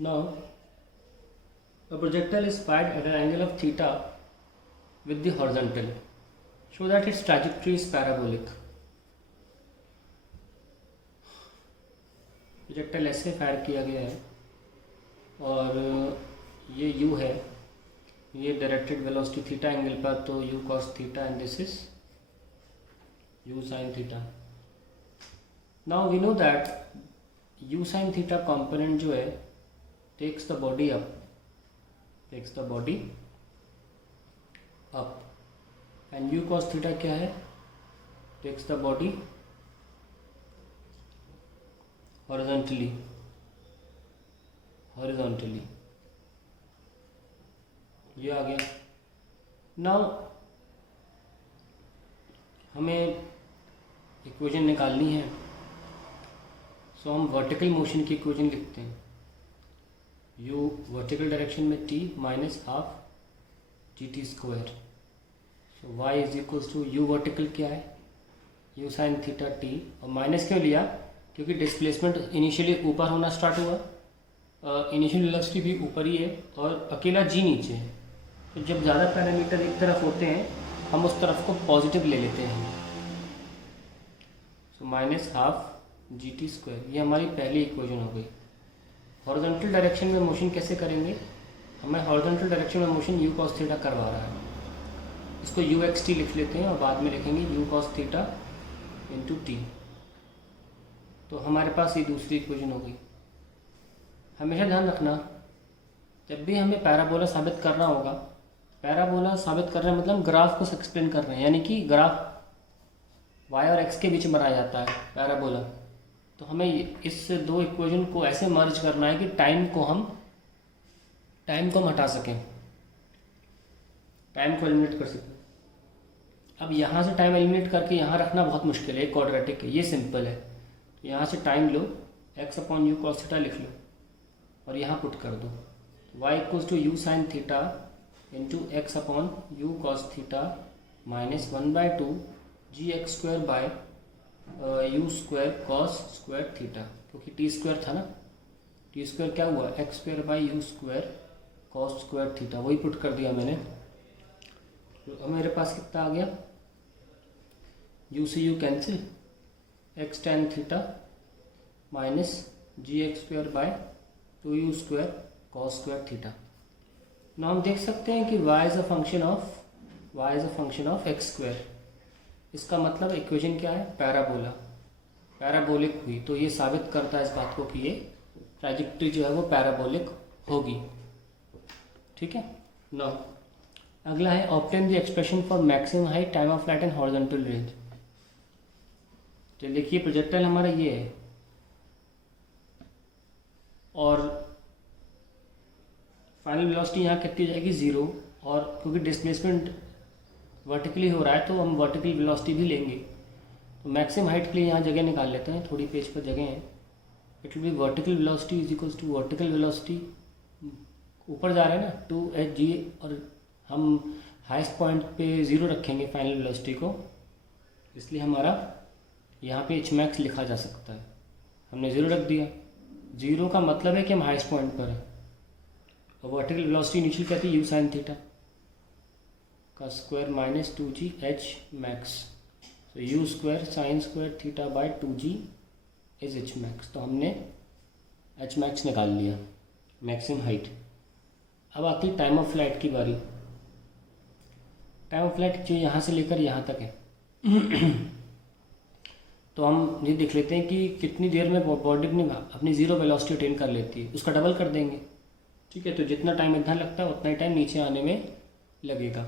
Now, a projectile is fired at an angle of theta with the horizontal, so that its trajectory is parabolic. Projectile ऐसे fire किया गया है और ये u है, ये डायरेक्टेड वेलोसिटी थीटा एंगल पर, तो u cos theta and this is u sin theta. Now we know that u sin theta component जो है takes the body up and u cos theta क्या है, टेक्स द बॉडी हॉरिजॉन्टली. ये आ गया. Now हमें equation निकालनी है, सो हम वर्टिकल मोशन की इक्वेशन लिखते हैं. u वर्टिकल डायरेक्शन में t minus half gt square. So y is equals to u vertical क्या है, u साइन थीटा t, और माइनस क्यों लिया, क्योंकि डिस्प्लेसमेंट इनिशियली ऊपर होना स्टार्ट हुआ, इनिशियल वेलोसिटी भी ऊपर ही है और अकेला जी नीचे है. तो जब ज़्यादा पैरामीटर एक तरफ होते हैं हम उस तरफ को पॉजिटिव ले लेते हैं. So minus half G T square, ये हमारी पहली इक्वेशन हो गई. हॉरिजॉन्टल डायरेक्शन में मोशन कैसे करेंगे, हमें हॉरिजॉन्टल डायरेक्शन में मोशन यू कॉस थीटा करवा रहा है, इसको यू एक्स टी लिख लेते हैं और बाद में लिखेंगे you cos theta into T. तो हमारे पास ये दूसरी इक्वेशन हो गई. हमेशा ध्यान रखना, जब भी हमें पैराबोला साबित करना होगा, पैराबोला साबित कर रहे हैं मतलब ग्राफ को एक्सप्लेन कर रहे हैं, यानी कि ग्राफ y और x के बीच में बनाया जाता है पैराबोला. तो हमें इस दो इक्वेशन को ऐसे मर्ज करना है कि टाइम को हम हटा सकें, टाइम को एलिमिनेट कर सकें. अब यहाँ से टाइम एलिमिनेट करके यहाँ रखना बहुत मुश्किल है, क्वाड्रेटिक है, ये सिंपल है. यहाँ से टाइम लो, x upon u cos theta लिख लो और यहाँ पुट कर दो. y equals to u sine theta into x upon u cos theta minus 1/2 g x square by u square cos square theta, क्योंकि टी स्क्वायर था ना, टी स्क्वायर क्या हुआ, x square by u square cos square theta, वही put कर दिया मैंने. तो मेरे पास कितना आ गया, यू से u cancel, x tan theta minus g x square by 2u square cos square theta. ना हम देख सकते हैं कि y is a function of x square. इसका मतलब इक्वेशन क्या है, पैराबोलिक हुई. तो ये साबित करता है इस बात को कि ये ट्रैजेक्टरी जो है वो पैराबोलिक होगी. ठीक है. ना अगला है obtain the expression for maximum height, time of flight and horizontal range. तो देखिए प्रोजेक्टाइल हमारा ये है और फाइनल वेलोसिटी यहाँ कितनी जाएगी, 0. और क्योंकि डिस्प्लेसमेंट वर्टिकली हो रहा है तो हम वर्टिकल वेलोसिटी भी लेंगे. तो मैक्सिमम हाइट के लिए यहाँ जगह निकाल लेते हैं, थोड़ी पेज पर जगह है. It will be vertical velocity is equals to vertical velocity, ऊपर जा रहे हैं ना 2hg, और हम हाईएस्ट पॉइंट पे 0 रखेंगे फाइनल वेलोसिटी को, इसलिए हमारा यहाँ पे एच मैक्स लिखा जा सकता है. हमने 0 रख दिया, 0 का मतलब है कि हम हाईएस्ट पॉइंट पर हैं. और वर्टिकल वेलोसिटी इनिशियल कहती है यू साइन थीटा का square minus 2g h max. तो u square sine square theta by 2g is h max. तो हमने एच मैक्स निकाल लिया, मैक्सिमम हाइट. अब आती है टाइम ऑफ फ्लाइट की बारी. टाइम ऑफ फ्लाइट जो यहाँ से लेकर यहाँ तक है तो हम ये देख लेते हैं कि कितनी देर में बॉडी अपनी 0 वेलोसिटी अटेन कर लेती है, उसका डबल कर देंगे. ठीक है. तो जितना टाइम इतना लगता है उतना ही टाइम नीचे आने में लगेगा.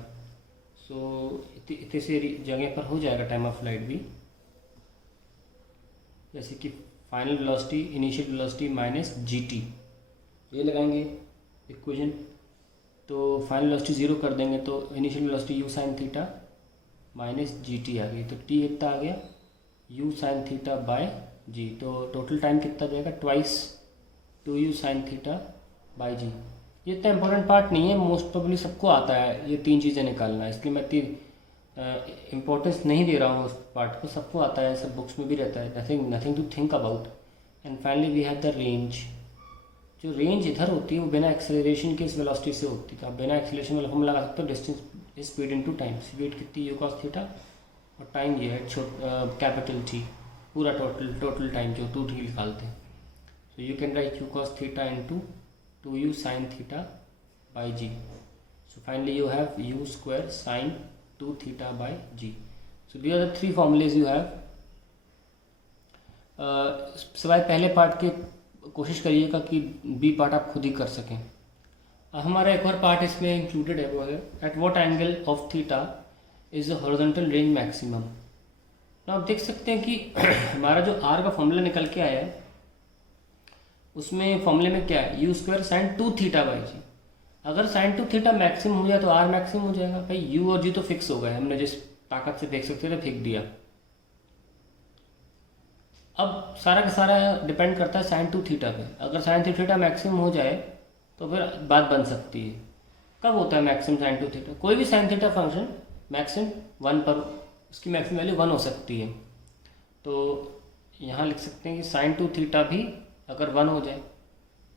सो इतने से जगह पर हो जाएगा टाइम ऑफ फ्लाइट भी. जैसे कि final velocity initial velocity minus g T, ये लगाएंगे इक्वेशन. तो फाइनल वेलोसिटी 0 कर देंगे तो initial velocity u sine theta minus g t आ गई. तो टी कितना आ गया, u sine theta by g. तो टोटल टाइम कितना जाएगा, twice 2u sine theta by g. ये इतना इंपॉर्टेंट पार्ट नहीं है, मोस्ट प्रोबेबली सबको आता है ये 3 चीज़ें निकालना, इसलिए मैं इम्पोर्टेंस नहीं दे रहा हूँ उस पार्ट को. सबको आता है, सब बुक्स में भी रहता है, nothing to think about. And finally we have the range, जो रेंज इधर होती है वो बिना एक्सेलरेशन के इस वेलोसिटी से होती है। तो आप बिना एक्सेलरेशन वाला हम लगा सकते हो distance speed into time. Speed कितनी u cos थीटा और टाइम ये है कैपिटल T, पूरा टोटल टाइम जो 2T निकालते हैं। So you can write u cos theta into 2u sin theta by g। So finally you have u square sin 2 theta by g। So these are the 3 formulas you have। सिवाय पहले part के कोशिश करिएगा कि B part आप खुद ही कर सकें। हमारा एक और पार्ट इसमें इंक्लूडेड है, वो है at what angle of theta is the horizontal range maximum. तो आप देख सकते हैं कि हमारा जो आर का फॉर्मूला निकल के आया है उसमें फॉर्मूले में क्या है, u square sine 2 theta by g. अगर साइन 2 थीटा मैक्सिमम हो जाए तो आर मैक्सिमम हो जाएगा। भाई यू और जी तो फिक्स हो गए, हमने जिस ताकत से देख सकते थे फेंक दिया। अब सारा का सारा डिपेंड करता है साइन 2 थीटा पे। अगर साइन 2 थीटा मैक्सिमम हो जाए तो फिर बात बन सकती है। कब होता है मैक्सिमम साइन 2 थीटा? कोई भी साइन थीटा फंक्शन मैक्सिमम 1 पर, उसकी मैक्सिमम वैल्यू 1 हो सकती है। तो यहाँ लिख सकते हैं कि साइन 2 थीटा भी अगर 1 हो जाए,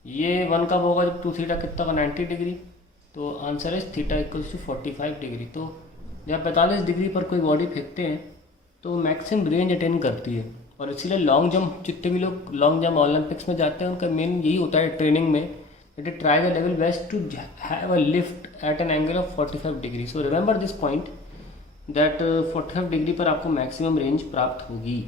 ये 1 कब होगा जब 2 थीटा कितना होगा 90 डिग्री। तो answer is theta equals to 45 degree. तो जब 45 डिग्री पर कोई बॉडी फेंकते हैं तो मैक्सिमम रेंज अटेन करती है। और इसीलिए लॉन्ग जंप, जितने भी लोग लॉन्ग जंप ओलंपिक्स में जाते हैं उनका मेन यही होता है ट्रेनिंग में, that it try the level best to have a lift at an angle of 45 degree। so remember this point that 45 degree पर आपको मैक्सिमम रेंज प्राप्त होगी।